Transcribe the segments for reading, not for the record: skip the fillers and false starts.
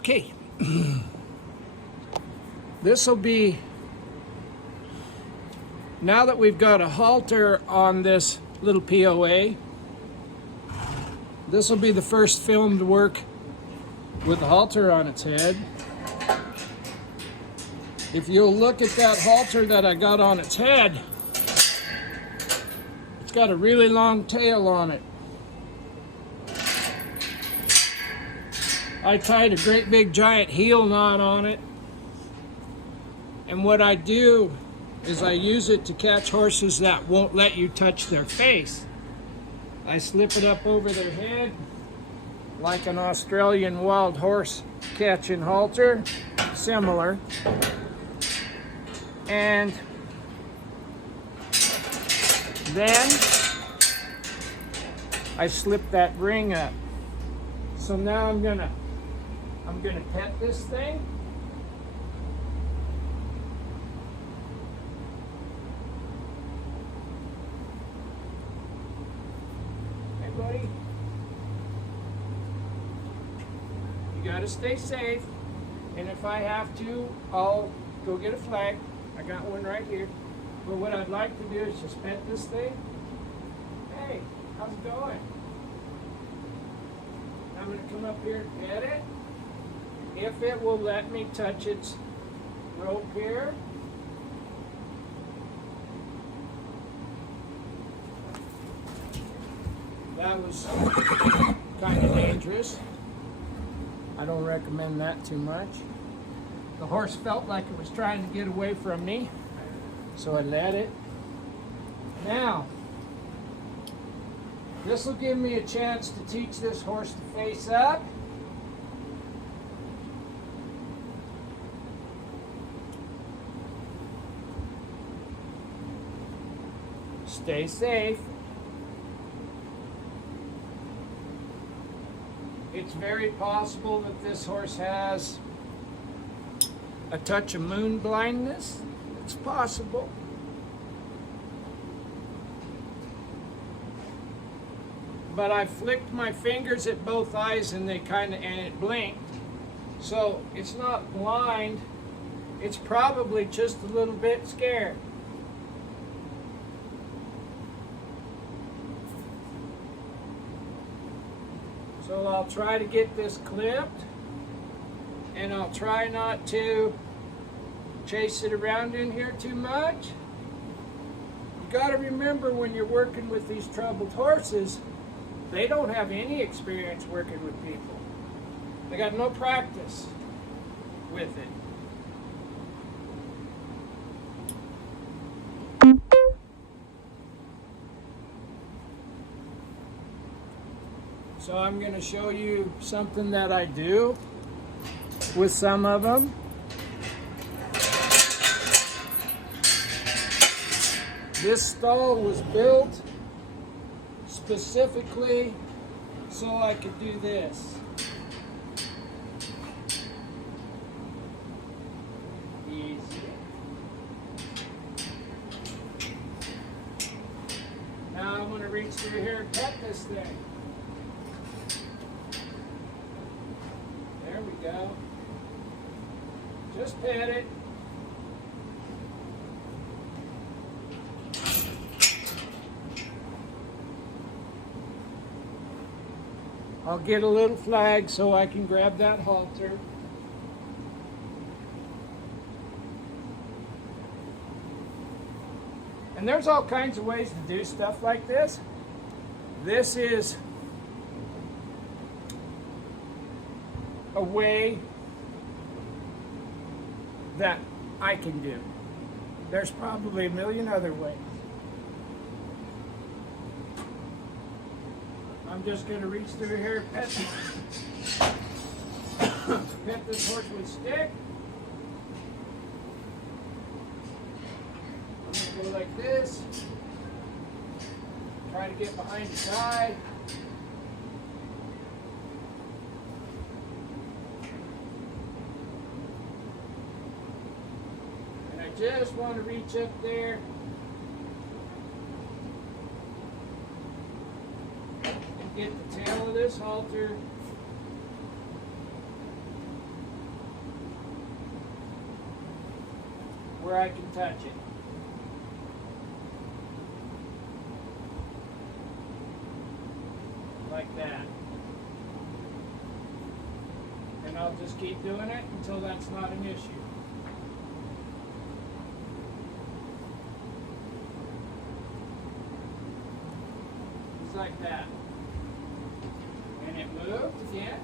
Okay, this will be, now that we've got a halter on this little POA, this will be the first filmed work with a halter on its head. If you'll look at that halter that I got on its head, it's got a really long tail on it. I tied a great big giant heel knot on it, and what I do is I use it to catch horses that won't let you touch their face. I slip it up over their head like an Australian wild horse catching halter, similar, and then I slip that ring up. So now I'm gonna pet this thing. Hey buddy, you gotta stay safe, and if I have to, I'll go get a flag. I got one right here. But what I'd like to do is just pet this thing. Hey, how's it going? I'm going to come up here and pet it. If it will let me touch its rope here. That was kind of dangerous. I don't recommend that too much. The horse felt like it was trying to get away from me, so I let it. Now, this will give me a chance to teach this horse to face up. Stay safe. It's very possible that this horse has a touch of moon blindness. It's possible. But I flicked my fingers at both eyes and and it blinked. So it's not blind. It's probably just a little bit scared. So I'll try to get this clipped, and I'll try not to chase it around in here too much. You got to remember, when you're working with these troubled horses, they don't have any experience working with people. They got no practice with it. So I'm going to show you something that I do with some of them. This stall was built specifically so I could do this. Easy. Now I'm going to reach through here and pet this thing. There we go. Just pet it. I'll get a little flag so I can grab that halter. And there's all kinds of ways to do stuff like this. This is a way that I can do. There's probably a million other ways. I'm just going to reach through here and pet this horse with a stick. I'm going to go like this. Try to get behind the side. And I just want to reach up there and get the tail of this halter where I can touch it. Like that. And I'll just keep doing it until that's not an issue. Just like that. And it moved again.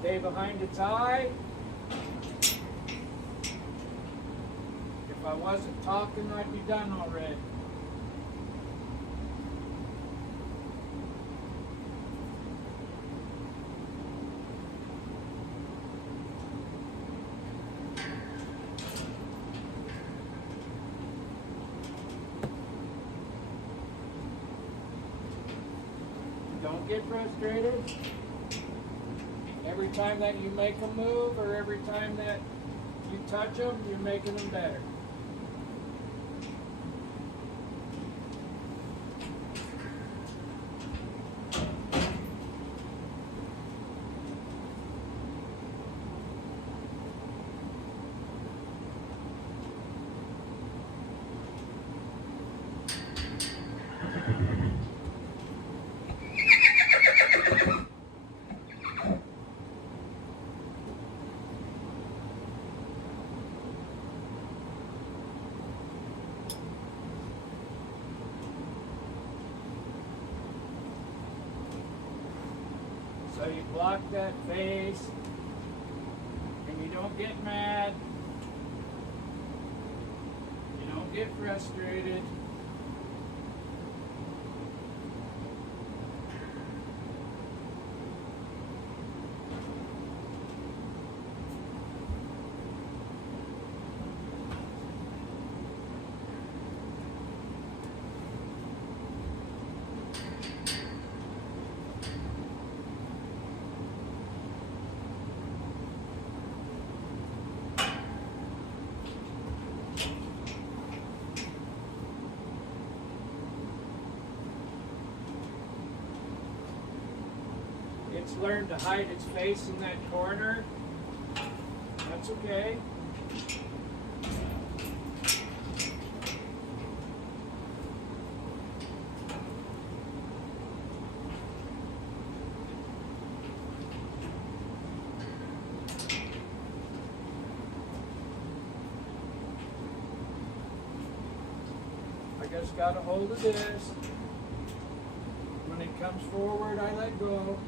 Stay behind its eye. If I wasn't talking, I'd be done already. Don't get frustrated. Every time that you make them move, or every time that you touch them, you're making them better. So you block that face, and you don't get mad, you don't get frustrated. It's learned to hide its face in that corner. That's okay. I just got a hold of this. When it comes forward, I let go.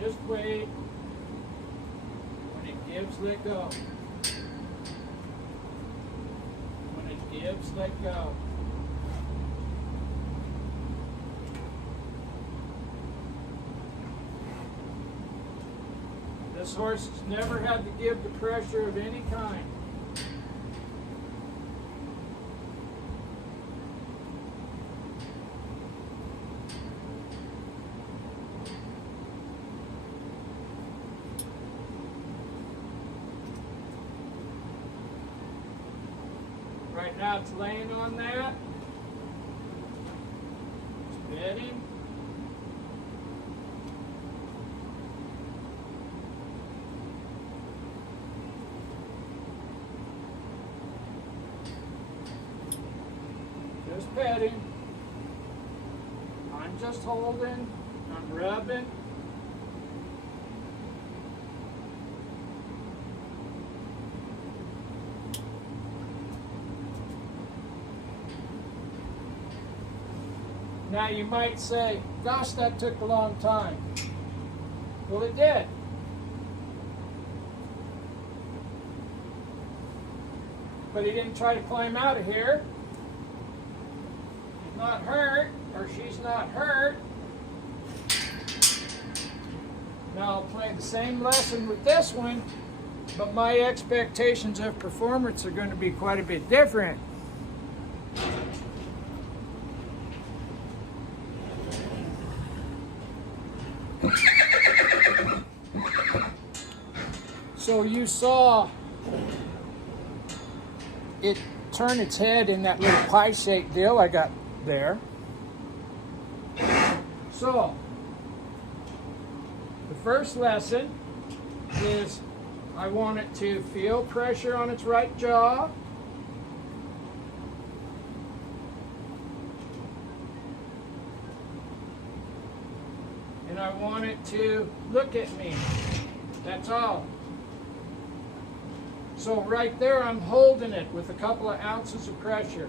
Just wait. When it gives, let go. When it gives, let go. This horse has never had to give the pressure of any kind. Right now it's laying on that. It's bedding. Just petting. I'm just holding. I'm rubbing. Now you might say, gosh, that took a long time. Well, it did. But he didn't try to climb out of here. He's not hurt, or she's not hurt. Now I'll play the same lesson with this one, but my expectations of performance are going to be quite a bit different. So you saw it turn its head in that little pie-shaped deal I got there. So the first lesson is I want it to feel pressure on its right jaw. And I want it to look at me. That's all. So right there I'm holding it with a couple of ounces of pressure.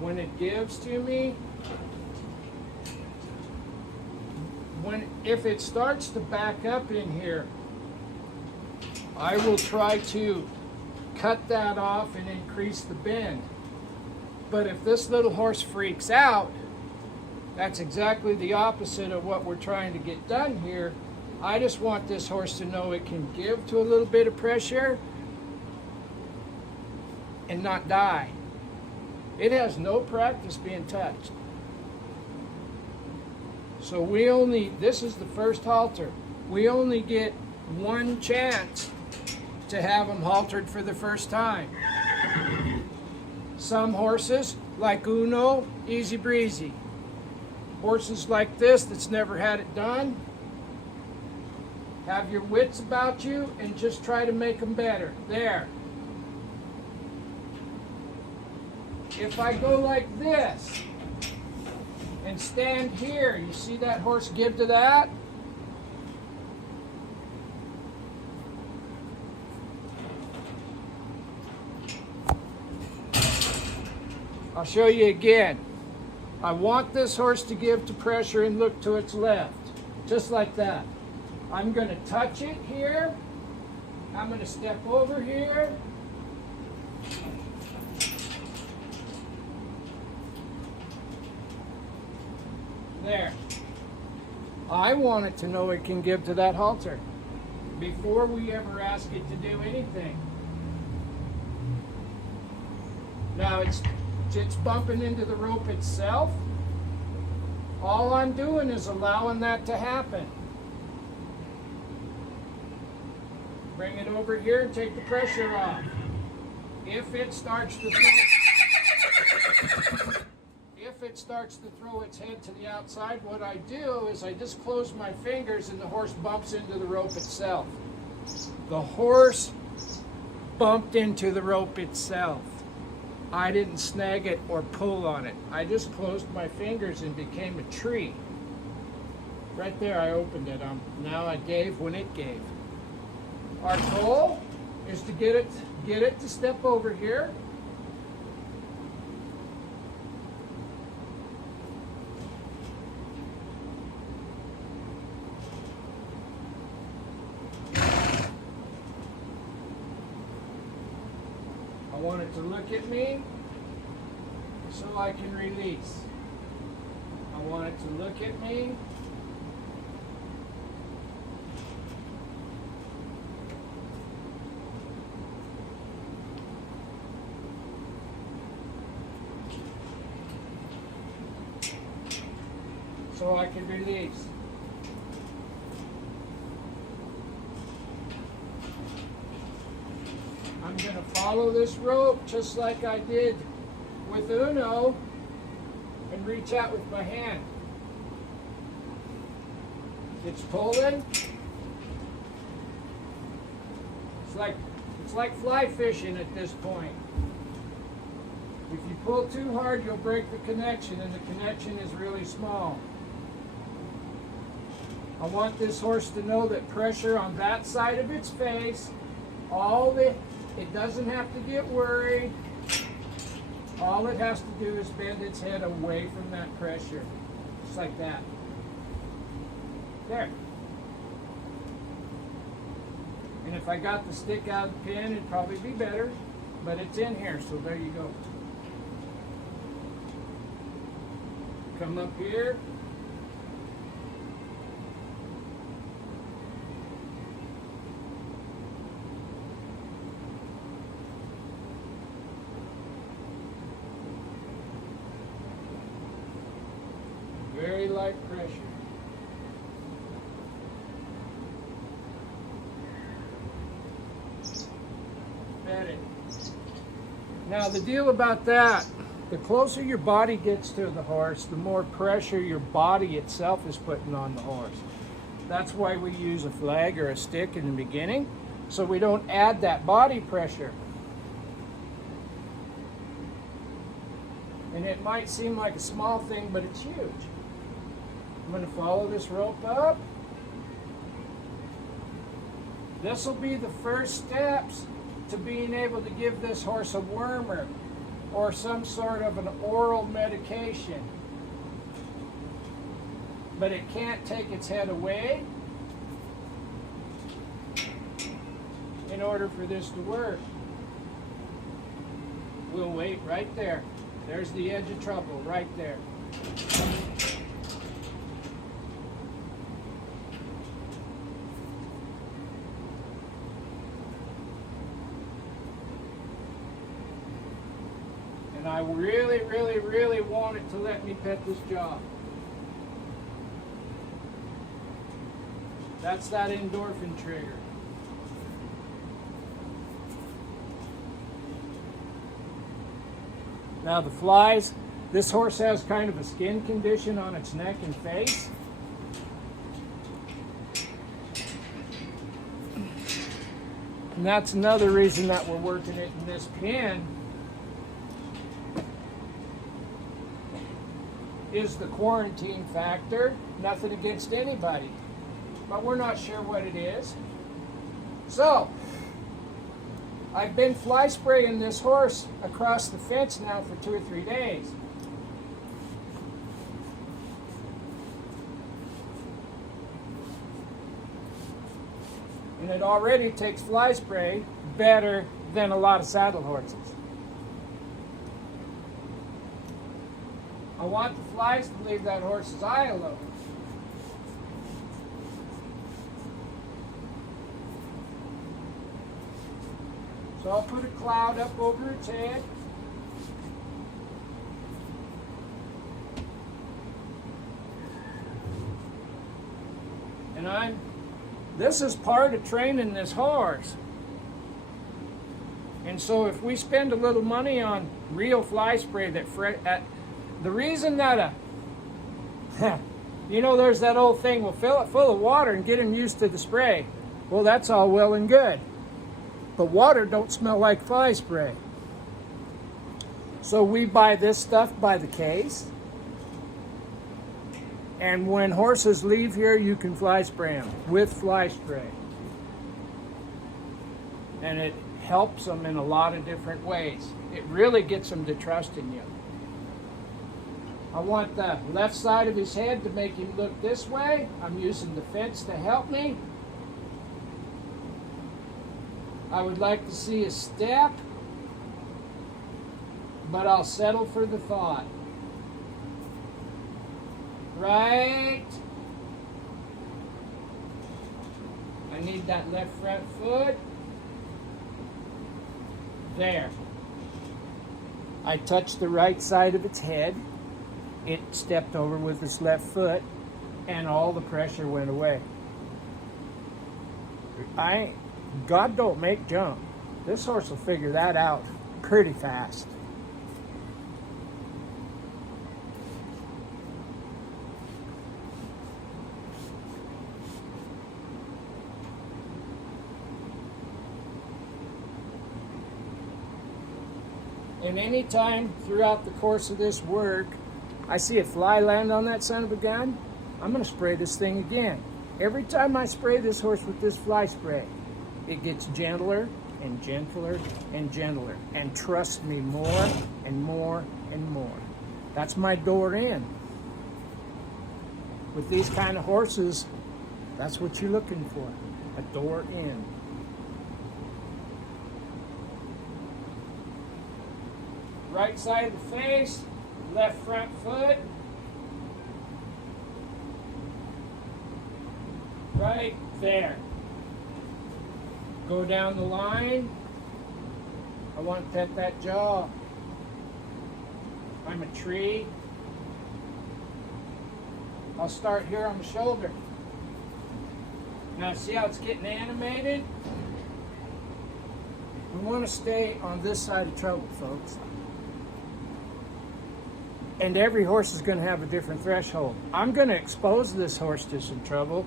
When it gives to me, if it starts to back up in here, I will try to cut that off and increase the bend. But if this little horse freaks out, that's exactly the opposite of what we're trying to get done here. I just want this horse to know it can give to a little bit of pressure and not die. It has no practice being touched. So this is the first halter. We only get one chance to have them haltered for the first time. Some horses, like Uno, easy breezy. Horses like this that's never had it done, have your wits about you and just try to make them better. There. If I go like this and stand here, you see that horse give to that? I'll show you again. I want this horse to give to pressure and look to its left, just like that. I'm going to touch it here. I'm going to step over here. There. I want it to know it can give to that halter before we ever ask it to do anything. Now it's bumping into the rope itself. All I'm doing is allowing that to happen. Bring it over here and take the pressure off. If it starts to throw its head to the outside, what I do is I just close my fingers and the horse bumps into the rope itself. The horse bumped into the rope itself. I didn't snag it or pull on it. I just closed my fingers and became a tree. Right there I opened it. Now I gave when it gave. Our goal is to get it to step over here. I want it to look at me so I can release. I want it to look at me so I can release. I'm going to follow this rope just like I did with Uno and reach out with my hand. It's pulling. It's like fly fishing at this point. If you pull too hard, you'll break the connection, and the connection is really small. I want this horse to know that pressure on that side of its face, it doesn't have to get worried. All it has to do is bend its head away from that pressure. Just like that. There. And if I got the stick out of the pin, it'd probably be better. But it's in here, so there you go. come up here. Very light pressure. Pat it. Now the deal about that, the closer your body gets to the horse, the more pressure your body itself is putting on the horse. That's why we use a flag or a stick in the beginning, so we don't add that body pressure. And it might seem like a small thing, but it's huge. I'm going to follow this rope up. This will be the first steps to being able to give this horse a wormer or some sort of an oral medication. But it can't take its head away in order for this to work. We'll wait right there. There's the edge of trouble right there. And I really, really, really want it to let me pet this jaw. That's that endorphin trigger. Now the flies, this horse has kind of a skin condition on its neck and face. And that's another reason that we're working it in this pen, is the quarantine factor. Nothing against anybody, but we're not sure what it is. So, I've been fly spraying this horse across the fence now for 2 or 3 days. And it already takes fly spray better than a lot of saddle horses. I want the flies to leave that horse's eye alone. So I'll put a cloud up over its head. And this is part of training this horse. And so if we spend a little money on real fly spray the reason that you know, there's that old thing, we'll fill it full of water and get him used to the spray. Well, that's all well and good. But water don't smell like fly spray. So we buy this stuff by the case. And when horses leave here, you can fly spray them with fly spray. And it helps them in a lot of different ways. It really gets them to trust in you. I want the left side of his head to make him look this way. I'm using the fence to help me. I would like to see a step, but I'll settle for the thought. Right. I need that left front foot. There. I touched the right side of its head. It stepped over with its left foot, and all the pressure went away. God don't make junk. This horse will figure that out pretty fast. And any time throughout the course of this work, I see a fly land on that son of a gun, I'm going to spray this thing again. Every time I spray this horse with this fly spray, it gets gentler and gentler and gentler, and trust me more and more and more. That's my door in. With these kind of horses, that's what you're looking for, a door in. Right side of the face, left front foot. right there. Go down the line. I want to pet that jaw. I'm a tree. I'll start here on the shoulder. Now see how it's getting animated? We want to stay on this side of trouble, folks. And every horse is going to have a different threshold. I'm going to expose this horse to some trouble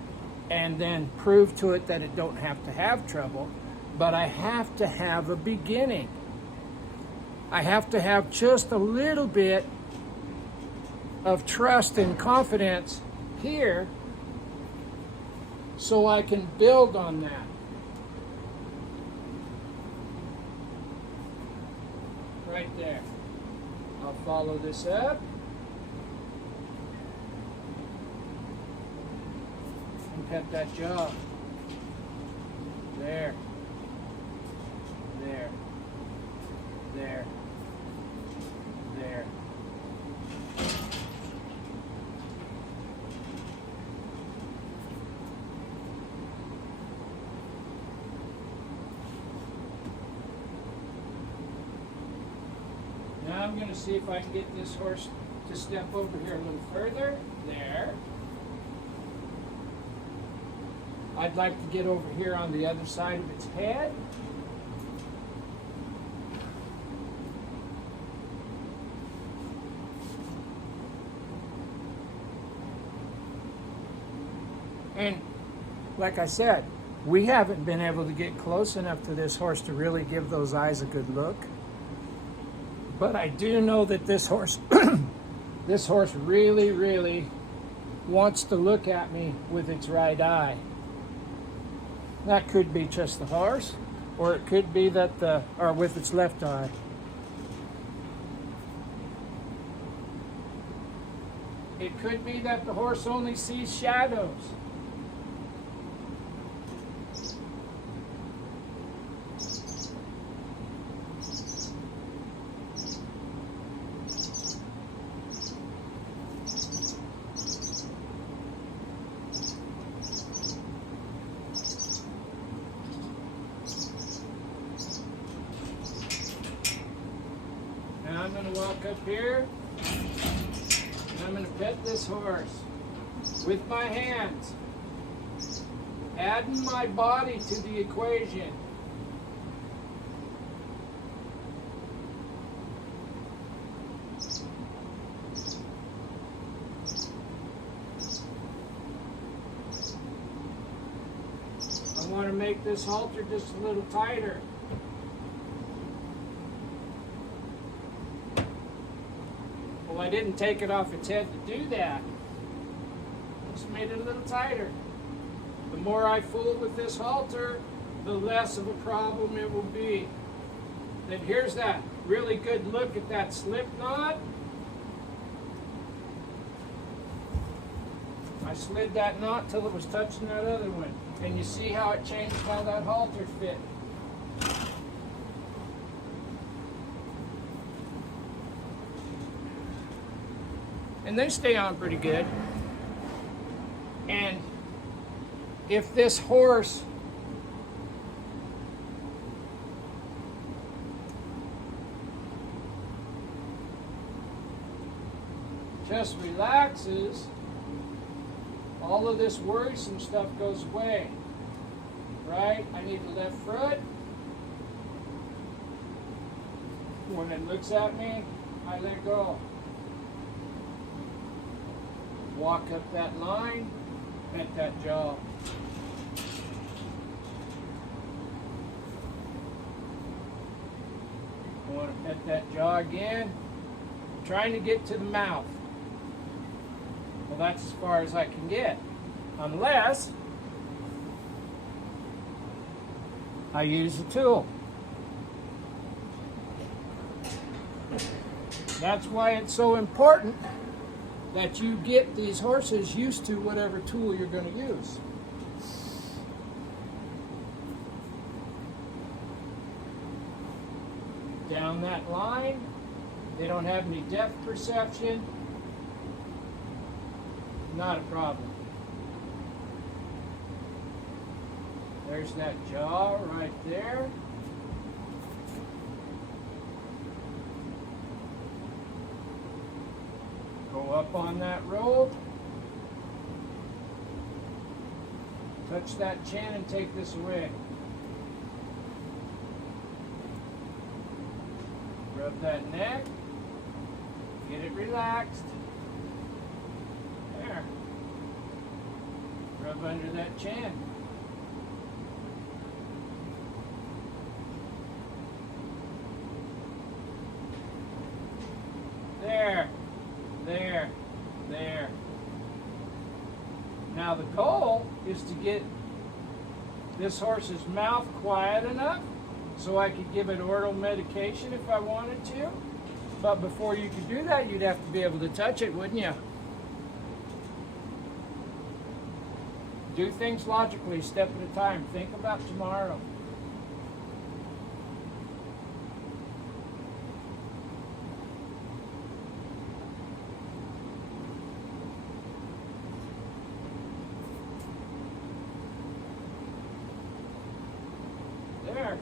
and then prove to it that it don't have to have trouble, but I have to have a beginning. I have to have just a little bit of trust and confidence here so I can build on that. Right there. I'll follow this up. And pet that jaw. There. There. There. There. Now I'm going to see if I can get this horse to step over here a little further. There. I'd like to get over here on the other side of its head. And like I said, we haven't been able to get close enough to this horse to really give those eyes a good look. But I do know that this horse, this horse really, really wants to look at me with its right eye. That could be just the horse, or it could be that or with its left eye. It could be that the horse only sees shadows. Now I'm going to walk up here, and I'm going to pet this horse with my hands, adding my body to the equation. I want to make this halter just a little tighter. Well, I didn't take it off its head to do that. Just made it a little tighter. The more I fool with this halter, the less of a problem it will be. Then here's that really good look at that slip knot. I slid that knot till it was touching that other one. And you see how it changed how that halter fit. And they stay on pretty good. And if this horse just relaxes, all of this worrisome stuff goes away. Right? I need the left foot. When it looks at me, I let go. Walk up that line, pet that jaw. I want to pet that jaw again. I'm trying to get to the mouth. Well, that's as far as I can get. Unless I use a tool. That's why it's so important that you get these horses used to whatever tool you're going to use. Down that line, they don't have any depth perception, not a problem. There's that jaw right there. Go up on that rope. Touch that chin and take this away. Rub that neck. Get it relaxed. There. Rub under that chin. There. There. There. Now the goal is to get this horse's mouth quiet enough so I could give it oral medication if I wanted to. But before you could do that, you'd have to be able to touch it, wouldn't you? Do things logically, step at a time. Think about tomorrow. There.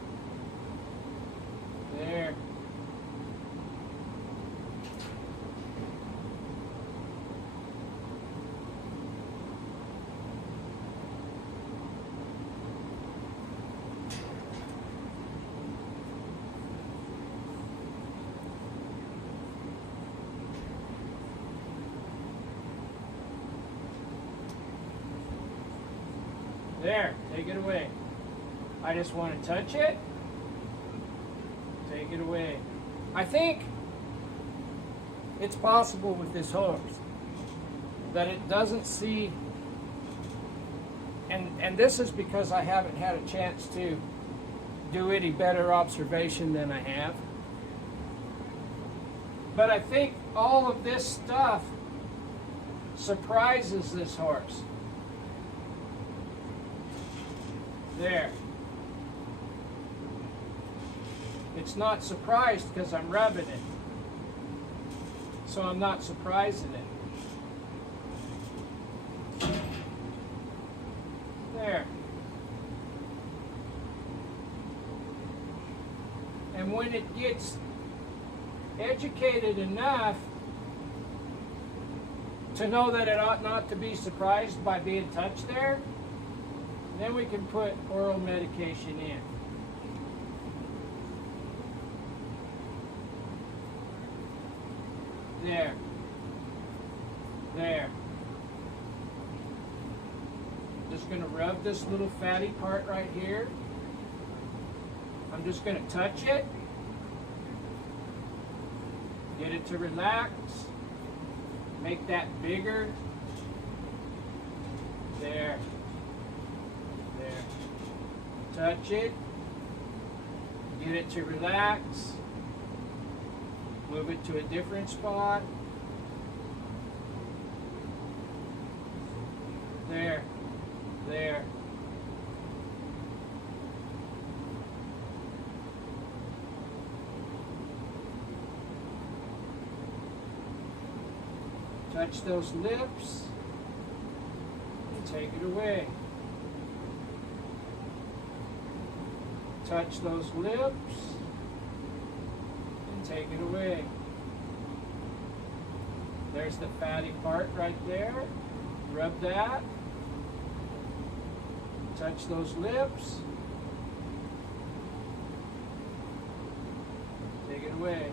There. There, take it away. I just want to touch it. Take it away. I think it's possible with this horse that it doesn't see, and this is because I haven't had a chance to do any better observation than I have. But I think all of this stuff surprises this horse. There. It's not surprised because I'm rubbing it. So I'm not surprising it. There. And when it gets educated enough to know that it ought not to be surprised by being touched there, then we can put oral medication in. There. There. Just going to rub this little fatty part right here. I'm just going to touch it. Get it to relax. Make that bigger. There. There. Touch it. Get it to relax. Move it to a different spot. There. There. Touch those lips and take it away. Touch those lips and take it away. There's the fatty part right there. Rub that. Touch those lips. Take it away.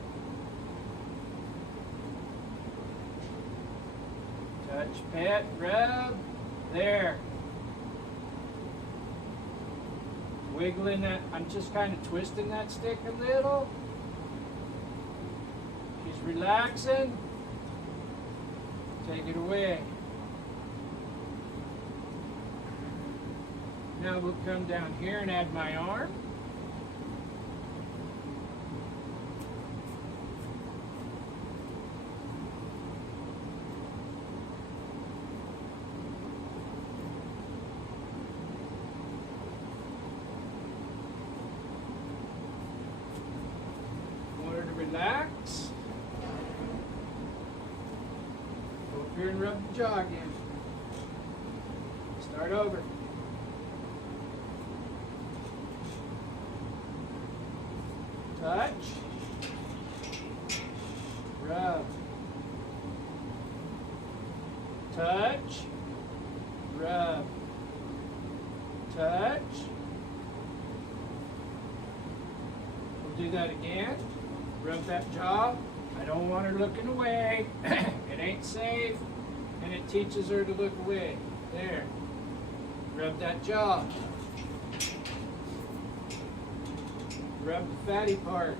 Touch, pet, rub. There. Wiggling that. I'm just kind of twisting that stick a little. She's relaxing. Take it away. Now we'll come down here and add my arm. Relax. Go up here and rub the jaw again. Start over. touch, rub, touch, rub, touch. We'll do that again. Rub that jaw. I don't want her looking away. It ain't safe, and it teaches her to look away. There. Rub that jaw. Rub the fatty part.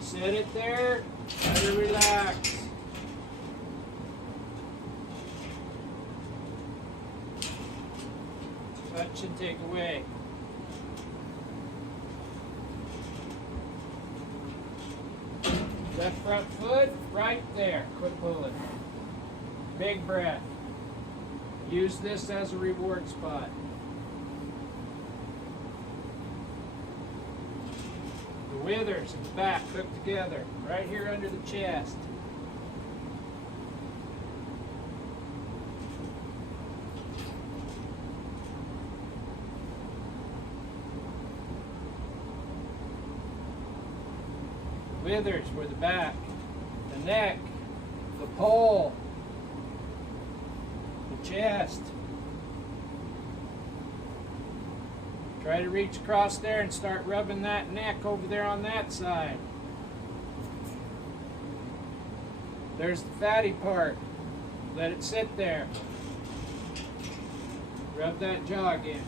Sit it there. Let her relax. Touch and take away. Left front foot, right there. Quit pulling. Big breath. Use this as a reward spot. The withers and the back hook together, right here under the chest. Withers were the back, the neck, the pole, the chest. Try to reach across there and start rubbing that neck over there on that side. There's the fatty part. Let it sit there. Rub that jaw again.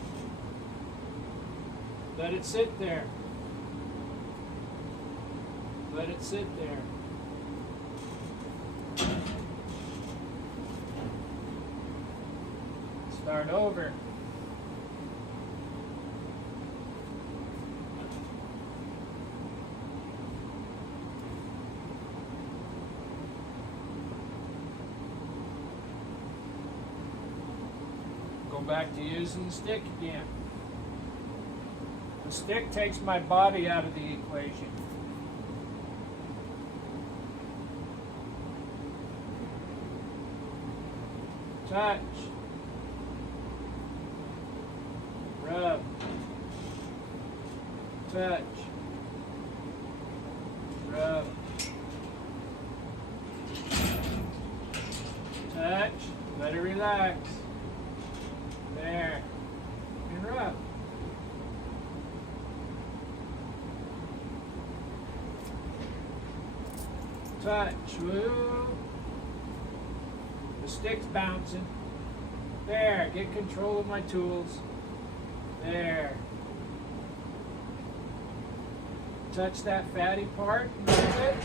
Let it sit there. Let it sit there. Start over. Go back to using the stick again. The stick takes my body out of the equation. Touch, rub, touch, rub, touch, let it relax, there, and rub. Touch, woo. The stick's bouncing. There, get control of my tools. There. Touch that fatty part, move it.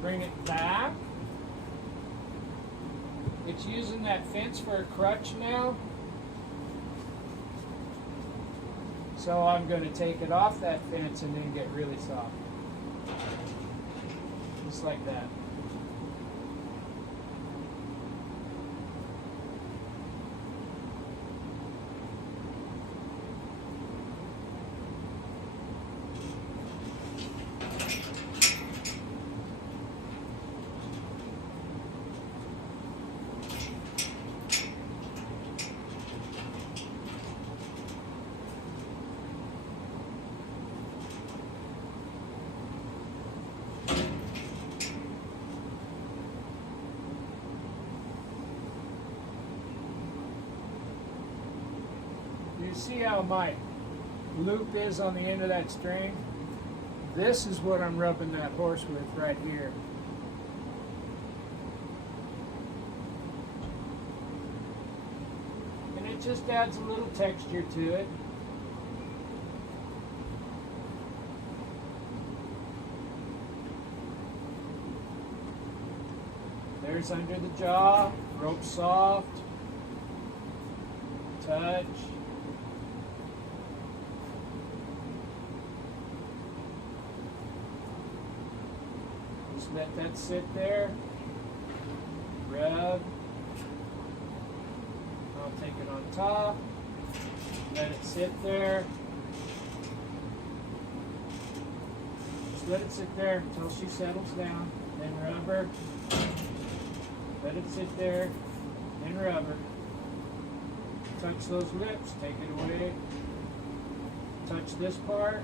Bring it back. It's using that fence for a crutch now. So I'm going to take it off that fence and then get really soft. Just like that. You see how my loop is on the end of that string? This is what I'm rubbing that horse with right here. And it just adds a little texture to it. There's under the jaw, rope soft, touch. Just let that sit there. Rub. I'll take it on top. Let it sit there. Just let it sit there until she settles down. Then rub her. Let it sit there in rubber. Touch those lips, take it away. Touch this part.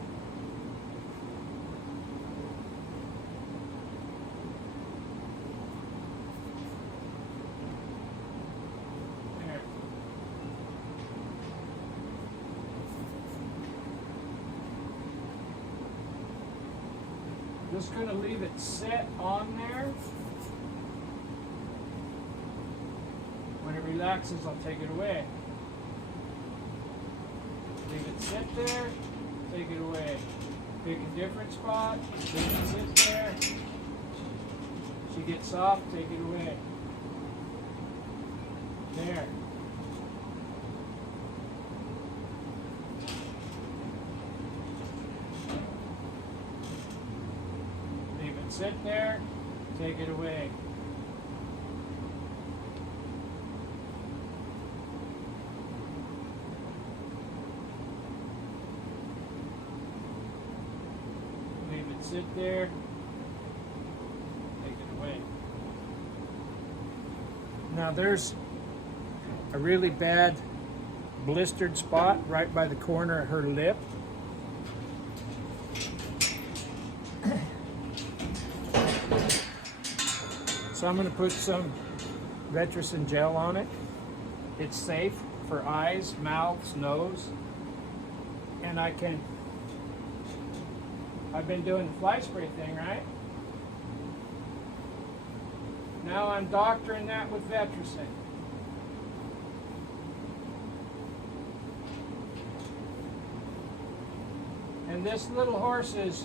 There. Just going to leave it set on there. When it relaxes, I'll take it away. Leave it sit there, take it away. Pick a different spot, leave it sit there. She gets soft, take it away. There. Leave it sit there, take it away. Sit there, take it away. Now there's a really bad blistered spot right by the corner of her lip. So I'm going to put some Vetricin gel on it. It's safe for eyes, mouths, nose, and I've been doing the fly spray thing, right? Now I'm doctoring that with Vetricin. And this little horse's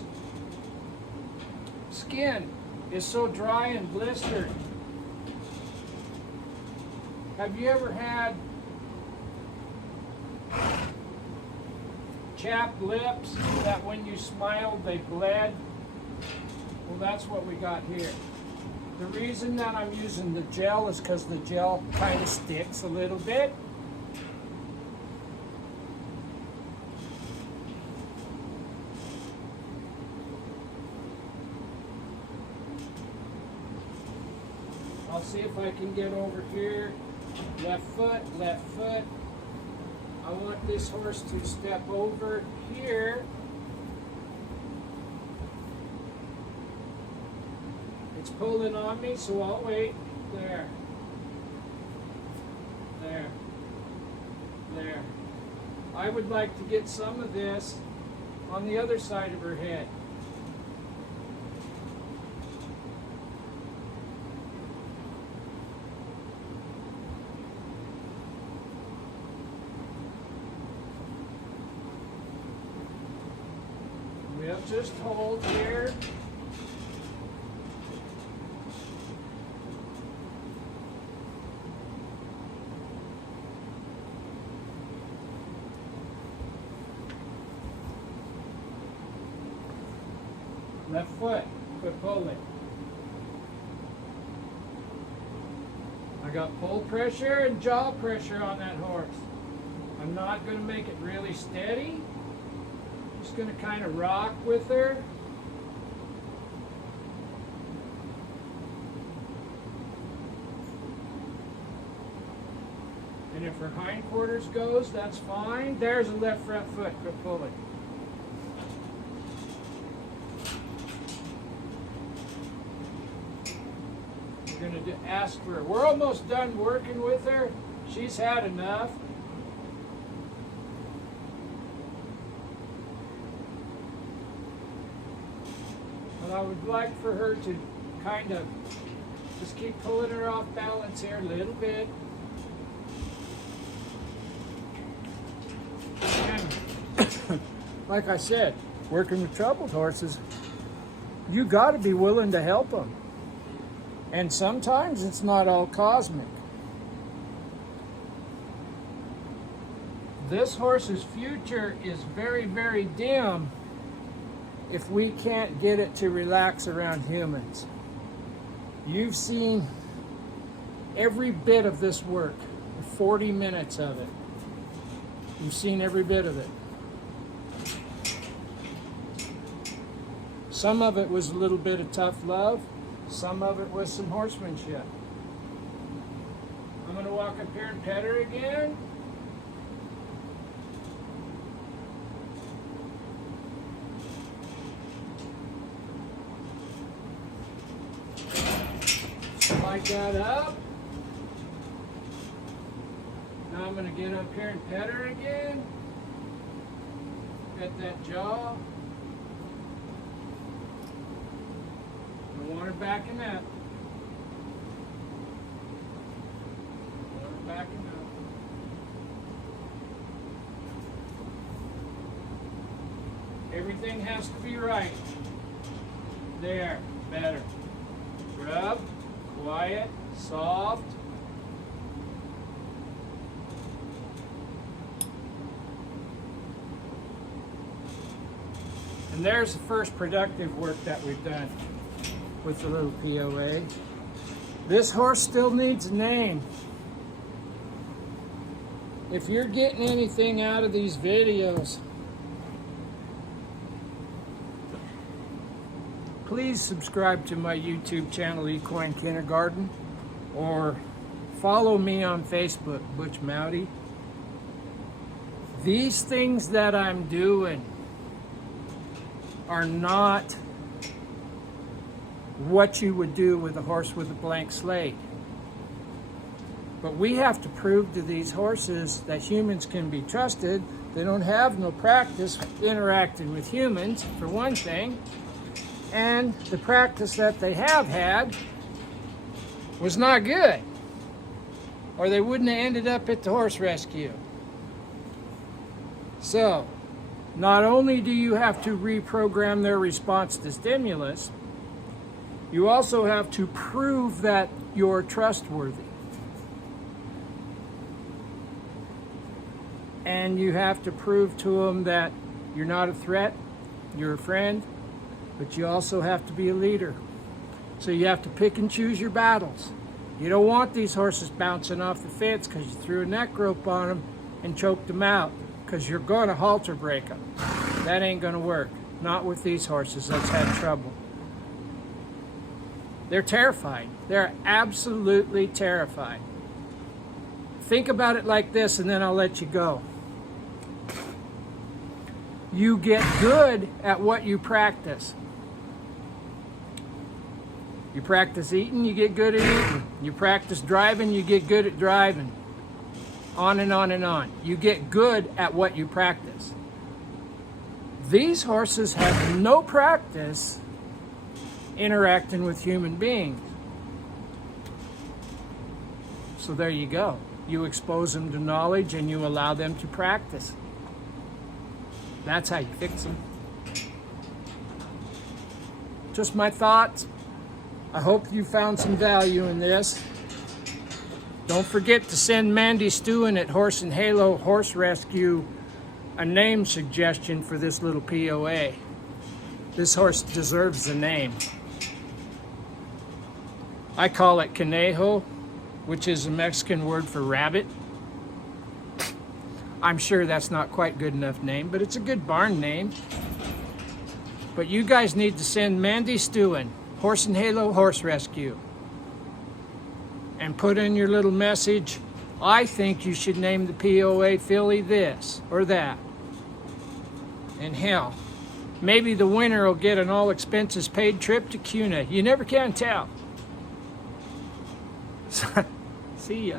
skin is so dry and blistered. Have you ever had chapped lips that when you smiled they bled? Well, that's what we got here. The reason that I'm using the gel is because the gel kind of sticks a little bit. I'll see if I can get over here. Left foot, left foot. I want this horse to step over here. It's pulling on me, so I'll wait. There. There. There. I would like to get some of this on the other side of her head. We'll just hold here. Left foot, quit pulling. I got pull pressure and jaw pressure on that horse. I'm not going to make it really steady. Just going to kind of rock with her. And if her hindquarters goes, that's fine. There's a left front foot, quit pulling. We're going to ask for her. We're almost done working with her. She's had enough. I would like for her to kind of just keep pulling her off balance here a little bit. And like I said, working with troubled horses, you got to be willing to help them. And sometimes it's not all cosmic. This horse's future is very, very dim if we can't get it to relax around humans. You've seen every bit of this work, 40 minutes of it. You've seen every bit of it. Some of it was a little bit of tough love. Some of it was some horsemanship. I'm going to walk up here and pet her again. Slide that up. Now I'm going to get up here and pet her again. Pet that jaw. I want her backing up. Backing up. Everything has to be right. There, better. Rub, quiet, soft. And there's the first productive work that we've done with the little POA. This horse still needs a name. If you're getting anything out of these videos, please subscribe to my YouTube channel, Equine Kindergarten, or follow me on Facebook, Butch Mowdy. These things that I'm doing are not what you would do with a horse with a blank slate. But we have to prove to these horses that humans can be trusted. They don't have no practice interacting with humans, for one thing. And the practice that they have had was not good, or they wouldn't have ended up at the horse rescue. So, not only do you have to reprogram their response to stimulus, you also have to prove that you're trustworthy. And you have to prove to them that you're not a threat, you're a friend, but you also have to be a leader. So you have to pick and choose your battles. You don't want these horses bouncing off the fence because you threw a neck rope on them and choked them out, because you're going to halter break them. That ain't going to work. Not with these horses that's had trouble. They're terrified. They're absolutely terrified. Think about it like this, and then I'll let you go. You get good at what you practice. You practice eating, you get good at eating. You practice driving, you get good at driving. On and on and on. You get good at what you practice. These horses have no practice interacting with human beings. So there you go. You expose them to knowledge and you allow them to practice. That's how you fix them. Just my thoughts. I hope you found some value in this. Don't forget to send Mandy Stewin at Horse and Halo Horse Rescue a name suggestion for this little POA. This horse deserves the name. I call it Conejo, which is a Mexican word for rabbit. I'm sure that's not quite good enough name, but it's a good barn name. But you guys need to send Mandy Stewin, Horse and Halo Horse Rescue, and put in your little message, I think you should name the POA filly this or that. And hell, maybe the winner will get an all expenses paid trip to Cuna. You never can tell. See ya.